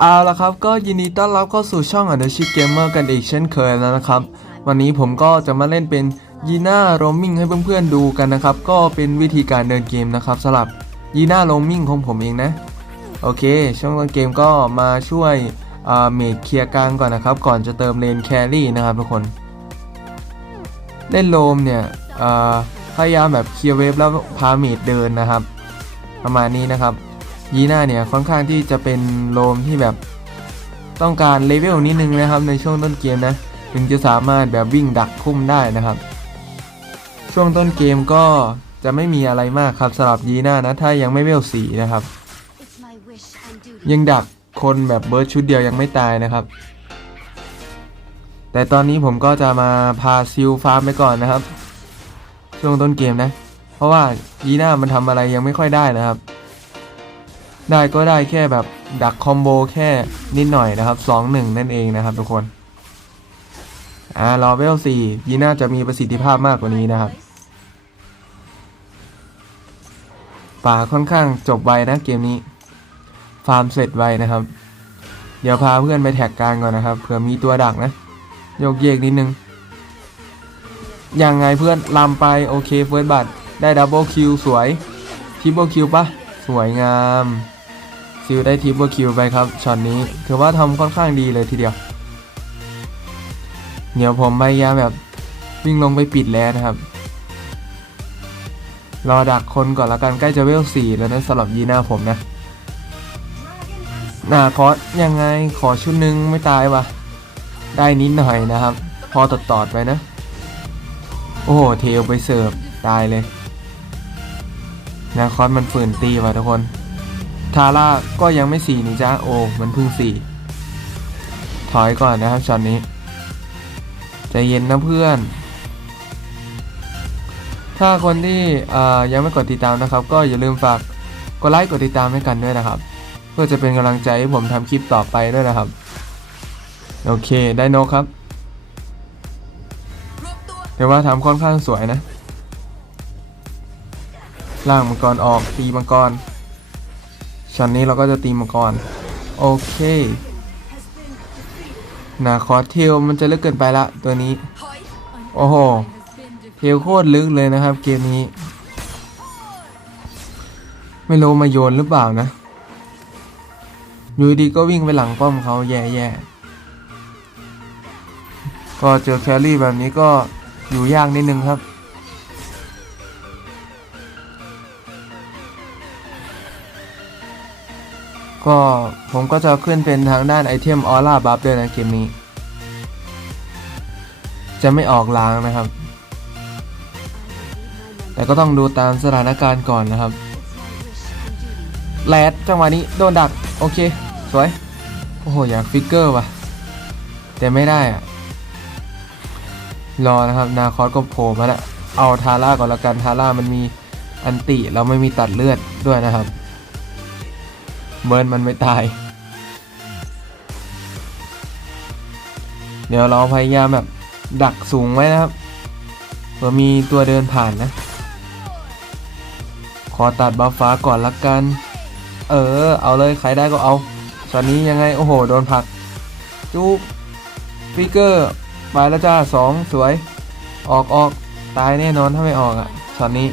เอาละครับก็ยินดีต้อนรับเข้าสู่ช่อง u n d e r s h i p Gamer กันอีกเช่นเคยแล้วนะครับ วันนี้ผมก็จะมาเล่นเป็นยีน่าโรมมิ่งให้เพื่อนๆดูกันนะครับ ก็เป็นวิธีการเดินเกมนะครับสำหรับยีน่าโรมมิ่งของผมเองนะ โอเค ช่วงต้นเกมก็มาช่วยอ่าเมดเคลียร์กลางก่อนนะครับ ก่อนจะเติมเลนแครี่นะครับทุกคนเล่นโรมเนี่ยพยายามแบบเคลียร์เวฟแล้วพาเมดเดินนะครับ ประมาณนี้นะครับ ยีน่าเนี่ยค่อนข้างที่จะเป็นโลมที่แบบต้องการเลเวลนิดนึงนะครับในช่วงต้นเกมนะถึงจะสามารถแบบวิ่งดักคุ้มได้นะครับ ช่วงต้นเกมก็จะไม่มีอะไรมากครับสำหรับยีน่านะถ้ายังไม่เวลสีนะครับ ยังดักคนแบบเบิร์ดชุดเดียวยังไม่ตายนะครับ แต่ตอนนี้ผมก็จะมาพาซิลฟาร์มไปก่อนนะครับ ช่วงต้นเกมนะ เพราะว่ายีน่ามันทำอะไรยังไม่ค่อยได้นะครับ ได้ก็ได้แค่แบบดักคอมโบแค่นิดหน่อยนะครับ 2-1 นั่นเองนะครับทุกคนอ่ารอเวล4ยีน่าจะมีประสิทธิภาพมากกว่านี้นะครับ ป่าค่อนข้างจบไวนะเกมนี้ ฟาร์มเสร็จไวนะครับ เดี๋ยวพาเพื่อนไปแท็กกลางก่อนนะครับเผื่อมีตัวดักนะ โยกเยกนิดนึง ยังไงเพื่อนลำไป โอเคเฟิร์สบัตได้ดับเบิลคิวสวยทริปเปิลคิวปะสวยงาม ซิลได้ทิปเปิลคิวไปครับช็อตนี้ถือว่าทำค่อนข้างดีเลยทีเดียวเดี๋ยวผมพยายามแบบวิ่งลงไปปิดแล้วนะครับ รอดักคนก่อนละกันใกล้จะเวลสี่แล้วนะสำหรับยีน่าผมนะหนาคอสยังไงขอชุดหนึ่งไม่ตายวะได้นิดหน่อยนะครับ พอตอดตอดไปนะ โอ้โหเทลไปเสิร์ฟตายเลยนาคอสมันฝืนตีว่ะทุกคน ทาร่าก็ยังไม่สี่นี่จ้าโอ้มันเพิ่งสี่ถอยก่อนนะครับช็อตนี้ใจเย็นนะเพื่อน ถ้าคนที่ยังไม่กดติดตามนะครับ ก็อย่าลืมฝากกดไลค์กดติดตามให้กันด้วยนะครับ เพื่อจะเป็นกำลังใจให้ผมทำคลิปต่อไปด้วยนะครับ โอเคได้นกครับแต่ว่าทำค่อนข้างสวยนะล่างมังกรออกตีมังกร ชั้นนี้เราก็จะตีมังกร โอเคนาคอสเทลมันจะลึกเกินไปละตัวนี้ โอ้โห เทลโคตรลึกเลยนะครับ เกมนี้ ไม่รู้มาโยนหรือเปล่านะ อยู่ดีก็วิ่งไปหลังป้อมเขาแย่ๆก็เจอแครี่แบบนี้ก็อยู่ยากนิดนึงครับ ก็ผมก็จะขึ้นเป็นทางด้านไอเทมออร่าบัฟด้วยนะเกมนี้ จะไม่ออกล้างนะครับ แต่ก็ต้องดูตามสถานการณ์ก่อนนะครับแรดจังหวะนี้โดนดัก โอเค สวย โอ้โห อยากฟิกเกอร์ว่ะ แต่ไม่ได้อะรอนะครับ นาคอสก็โผล่มาแล้วเอาทาร่าก่อนละกันทาร่ามันมีอันติ เราไม่มีตัดเลือดด้วยนะครับ เบิร์นมันไม่ตาย เดี๋ยวเราพยายามแบบดักสูงไว้นะครับเผื่อมีตัวเดินผ่านนะ ขอตัดบัฟฟ้าก่อนละกัน เออ เอาเลยใครได้ก็เอาตอนนี้ยังไง โอ้โห โดนผลัก จุ๊บฟิกเกอร์ไปแล้วจ้าสองสวย ออกออกตายแน่นอนถ้าไม่ออกอะ่ะช็อตนี้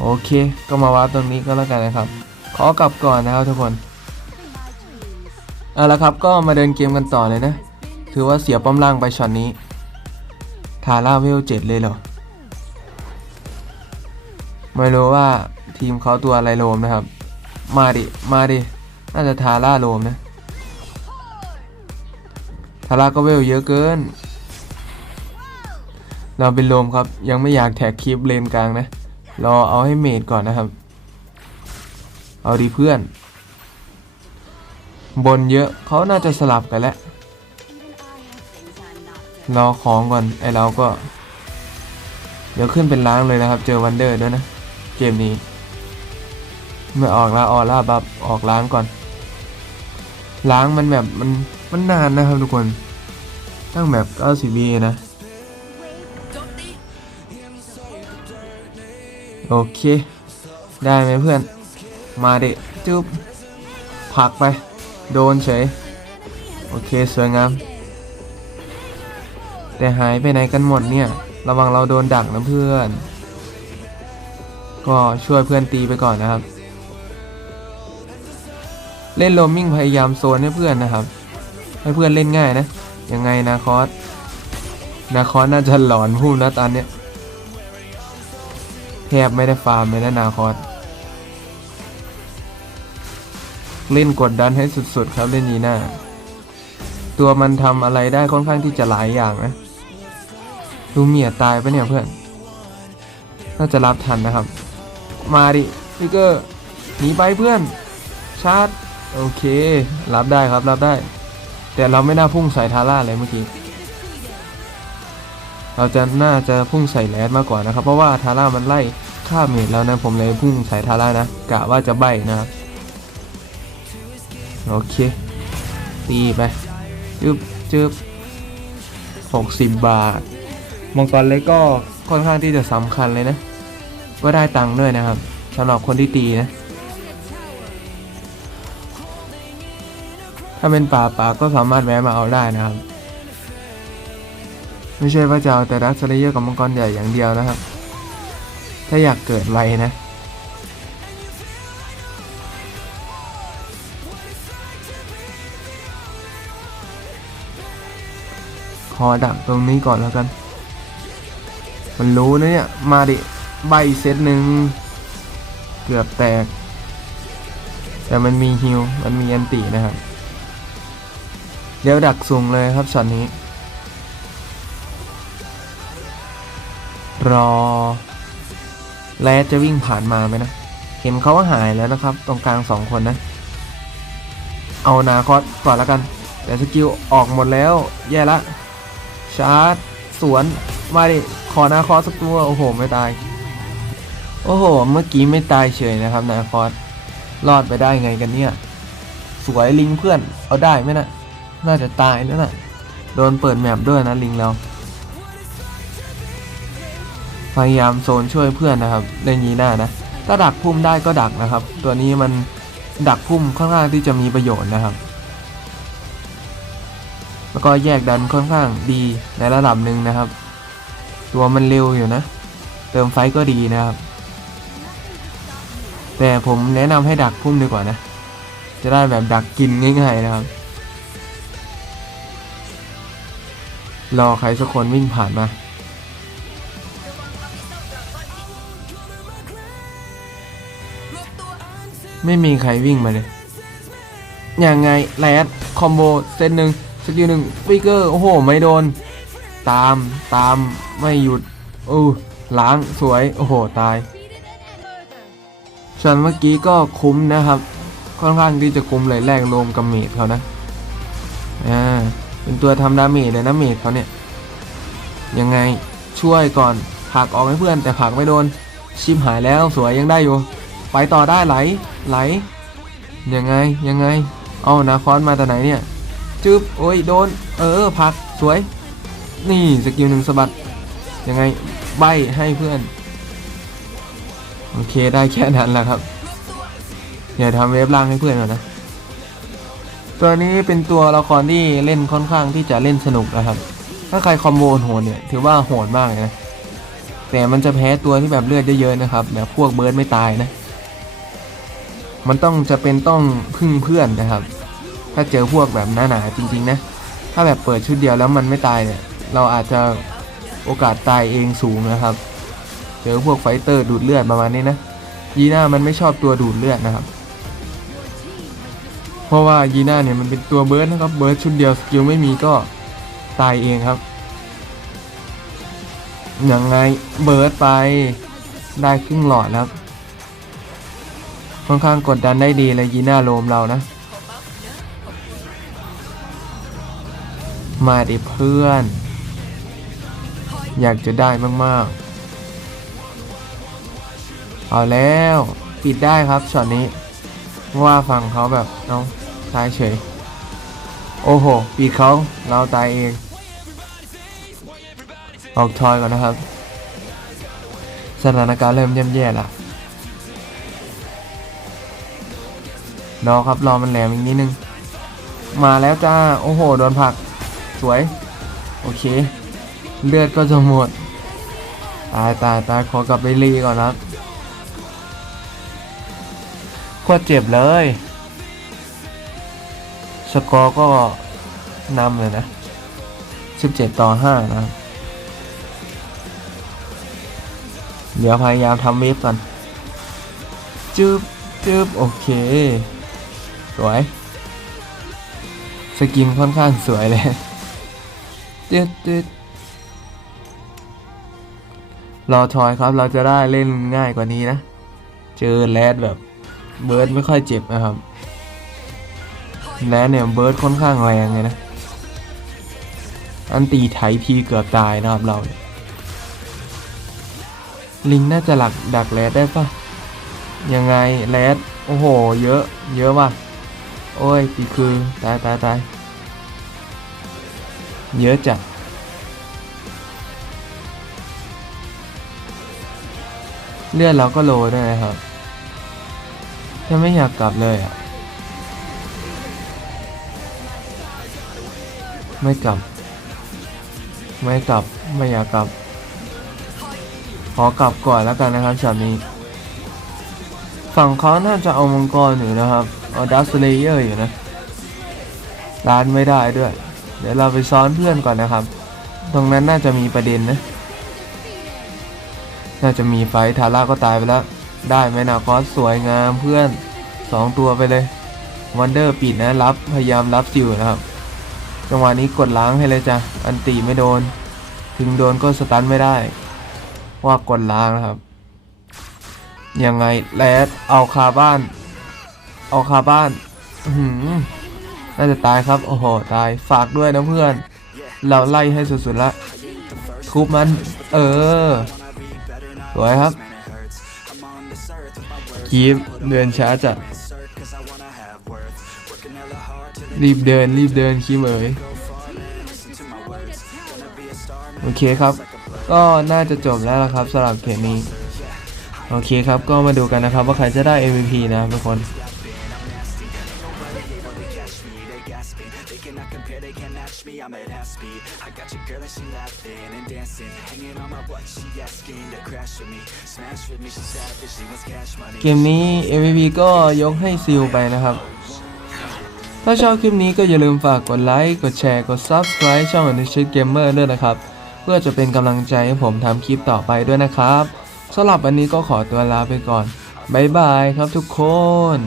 โอเค ก็มาวาร์ปตรงนี้ก็แล้วกันนะครับ ขอกลับก่อนนะครับทุกคนเอาละครับก็มาเดินเกมกันต่อเลยนะ ถือว่าเสียป้อมล่างไปช็อตนี้ ทาร่าเวลเจ็ดเลยเหรอ ไม่รู้ว่าทีมเขาตัวอะไรโลมนะครับ มาดิ มาดิ น่าจะทาร่าโลมนะ ทาร่าก็เวลเยอะเกิน เราเป็นโลมครับ ยังไม่อยากแท็กคลิปเลนกลางนะ รอเอาให้เมดก่อนนะครับ เอาดีเพื่อน บนเยอะเขาน่าจะสลับกันแล้ว รอของก่อน ไอเราก็ เดี๋ยวขึ้นเป็นล้างเลยนะครับ เจอวันเดอร์ด้วยนะ เกมนี้ไม่ออกละออร่าบับออกล้างก่อน ล้างมันแบบมันมันนานนะครับทุกคน ตั้งแบบ90วินะ โอเค ได้ไหมเพื่อน มาเด็จุ๊บผลักไป โดนเฉย โอเค สวยงาม แต่หายไปไหนกันหมดเนี่ย ระวังเราโดนดักนะเพื่อน ก็ช่วยเพื่อนตีไปก่อนนะครับ เล่นโรมมิ่งพยายามโซนให้เพื่อนนะครับ ให้เพื่อนเล่นง่ายนะ ยังไงนาคอสนาคอสน่าจะหลอนพูดนะตอนเนี้ย แทบไม่ได้ฟาร์มเลยนะนาคอสเล่นกดดันให้สุดๆ ครับเล่นนีน่าตัวมันทำอะไรได้ค่อนข้างที่จะหลายอย่างนะดูเมียตายไปะเนี่ยเพื่อน น่าจะรับทันนะครับ มาดิฟิกเกอร์หนีไปเพื่อน ชาร์จ โอเค รับได้ครับรับได้ แต่เราไม่น่าพุ่งใส่ทาร่าเลยเมื่อกี้ เราจะน่าจะพุ่งใส่แรดมากกว่านะครับ เพราะว่าทาร่ามันไล่ฆ่าเมดแล้วนะผมเลยพุ่งใส่ทาร่านะกะว่าจะใบนะครับโอเค ตีไปจึบจึบหกสิบบาทมังกรเล็กก็ค่อนข้างที่จะสำคัญเลยนะ ก็ได้ตังค์ด้วยนะครับสำหรับคนที่ตีนะ ถ้าเป็นป่าป่าก็สามารถแวะมาเอาได้นะครับ ไม่ใช่ว่าจะเอาแต่รักสเลเยอร์กับมังกรใหญ่อย่างเดียวนะครับ ถ้าอยากเกิดไวนะขอดักตรงนี้ก่อนแล้วกัน มันรู้นะเนี่ย มาดิ ใบเซตหนึ่ง เกือบแตก แต่มันมีฮิว มันมีแอนตินะครับ เดี๋ยวดักสูงเลยครับช็อตนี้ รอ แลดจะวิ่งผ่านมาไหมนะ เห็นเขาว่าหายแล้วนะครับ ตรงกลางสองคนนะ เอานาคอสก่อนแล้วกัน แต่สกิลออกหมดแล้ว แย่ละ ชาร์จ สวน มาดิ ขอนาคอสสักตัว โอ้โห ไม่ตาย โอ้โห เมื่อกี้ไม่ตายเฉยนะครับ นาคอสรอดไปได้ไงกันเนี่ย สวยลิงเพื่อน เอาได้ไหมนะ น่าจะตายแล้วนะ่ะ โดนเปิดแมปด้วยนะลิงเรา พยายามโซนช่วยเพื่อนนะครับเล่นยีหน้านะถ้าดักพุ่มได้ก็ดักนะครับ ตัวนี้มันดักพุ่มค่อนข้างที่จะมีประโยชน์นะครับ แล้วก็แยกดันค่อนข้างดีในระดับหนึ่งนะครับ ตัวมันเร็วอยู่นะ เติมไฟก็ดีนะครับ แต่ผมแนะนำให้ดักพุ่มดีกว่านะ จะได้แบบดักกินง่ายๆนะครับ รอใครสักคนวิ่งผ่านมา ไม่มีใครวิ่งมาเลยยังไงแรดคอมโบเซตหนึ่งสกิลหนึ่งฟิกเกอร์ โอ้โห ไม่โดน ตามตามไม่หยุดอู้ล้างสวย โอ้โห ตายส่วนเมื่อกี้ก็คุ้มนะครับ ค่อนข้างที่จะคุ้มเลยแลกรวมกับเมดเขานะอ่าเป็นตัวทำดาเมจเลยนะเมดเขาเนี่ย ยังไงช่วยก่อนผักออกให้เพื่อนแต่ผักไม่โดน ชิมหายแล้วสวยยังได้อยู่ ไปต่อได้ไหลไหลยังไงยังไง เอานาคอนมาแต่ไหนเนี่ยจึ๊บโอ้ยโดน เออผลักสวย นี่สกิลหนึ่งสะบัดยังไงใบให้เพื่อน โอเคได้แค่นั้นแหละครับเดี๋ยวทำเวฟล่างให้เพื่อนก่อนนะ ตัวนี้เป็นตัวละครที่เล่นค่อนข้างที่จะเล่นสนุกนะครับ ถ้าใครคอมโบโหดเนี่ยถือว่าโหดมากเลยนะแต่มันจะแพ้ตัวที่แบบเลือดเยอะๆนะครับแบบพวกเบิร์ดไม่ตายนะ มันต้องจะเป็นต้องพึ่งเพื่อนนะครับ ถ้าเจอพวกแบบหนาๆจริง ๆ นะ ถ้าแบบเปิดชุดเดียวแล้วมันไม่ตายเนี่ยเราอาจจะโอกาสตายเองสูงนะครับ เจอพวกไฟเตอร์ดูดเลือดประมาณนี้นะยีน่ามันไม่ชอบตัวดูดเลือดนะครับ เพราะว่ายีน่าเนี่ยมันเป็นตัวเบิร์ดนะครับเบิร์ดชุดเดียวสกิลไม่มีก็ตายเองครับยังไงเบิร์ดไปได้ครึ่งหลอดแล้ว ค่อนข้างกดดันได้ดีเลยยีน่าโลมเรานะ มาดิเพื่อน อยากจะได้มากๆ เอาแล้วปิดได้ครับช็อตนี้ ว่าฝั่งเขาแบบเน้องตายเฉย โอ้โหปิดเขาเราตายเอง ออกทอยก่อนนะครับ สถานการณ์เริ่มย่ำแย่ละ รอครับรอมันแหลมอีกนิดนึง มาแล้วจ้า โอ้โห โดนผัก สวย โอเค เลือดก็จะหมด ตายตายตายขอกลับไปรีก่อนครับโคตรเจ็บเลย สกอร์ก็นำเลยนะ 17 ต่อ 5 นะเดี๋ยวพยายามทำเวฟก่อน จึบจึบโอเค วย สกินค่อนข้างสวยเลยจึดจึดรอทอยครับเราจะได้เล่นง่ายกว่านี้นะ เจอแรดแบบเบิร์ดไม่ค่อยเจ็บนะครับแรดเนี่ยเบิร์ดค่อนข้างแรงเลยนะ อันตีไถทีเกือบตายนะครับเรา ลิงน่าจะหลักดักแรดได้ปะยังไงแรดโอ้โห เยอะ เยอะว่ะ โอ้ยตีคือตายตายตายเยอะจัดเลือดเราก็โลด้วยนะครับยังไม่อยากกลับเลยอะ ไม่กลับ ไม่กลับ ไม่อยากกลับ ขอกลับก่อนแล้วกันนะครับช็อตนี้ ฝั่งเขาน่าจะเอามังกรอยู่นะครับ อาดัสเลเยอร์อยู่นะร้านไม่ได้ด้วย เดี๋ยวเราไปซ้อนเพื่อนก่อนนะครับ ตรงนั้นน่าจะมีประเด็นนะ น่าจะมีไฟทาร่าก็ตายไปแล้ว ได้ไหมนาคอสสวยงามเพื่อนสองตัวไปเลยวันเดอร์ปิดนะรับพยายามรับซิวนะครับ จังหวะนี้กดล้างให้เลยจ้ะ อันตีไม่โดน ถึงโดนก็สตันไม่ได้ ว่ากดล้างนะครับ ยังไงแลดเอาคาบ้าน เอาคาบ้านหือน่าจะตายครับ โอ้โห ตาย ฝากด้วยนะเพื่อน เราไล่ให้สุดๆละทุบมัน เออ สวยครับ คีบเดินช้าจัด รีบเดิน รีบเดินคีบเอ๋ยโอเคครับ ก็น่าจะจบแล้วละครับสำหรับเกมนี้ โอเคครับ ก็มาดูกันนะครับว่าใครจะได้ MVP นะทุกคน เกมนี้ MVP ก็ยกให้ซิลไปนะครับ ถ้าชอบคลิปนี้ก็อย่าลืมฝากกดไลค์ กดแชร์ กด Subscribe ช่องอนุชิตเกมเมอร์ด้วยนะครับ เพื่อจะเป็นกำลังใจให้ผมทำคลิปต่อไปด้วยนะครับสำหรับวันนี้ก็ขอตัวลาไปก่อน บ๊ายบายครับทุกคน